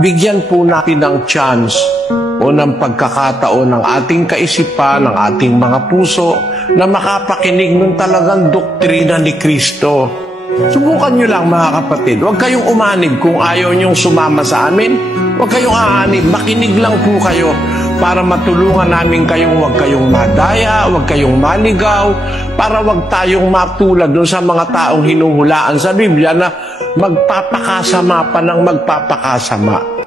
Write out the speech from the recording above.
bigyan po natin ng chance o ng pagkakataon ng ating kaisipan, ng ating mga puso na makapakinig ng talagang doktrina ni Kristo. Subukan nyo lang mga kapatid. Huwag kayong umanib kung ayaw nyong sumama sa amin. Huwag kayong aanib. Makinig lang po kayo para matulungan namin kayong huwag kayong madaya, huwag kayong maligaw, para huwag tayong matulad doon sa mga taong hinuhulaan sa Biblia na magpapakasama pa ng magpapakasama.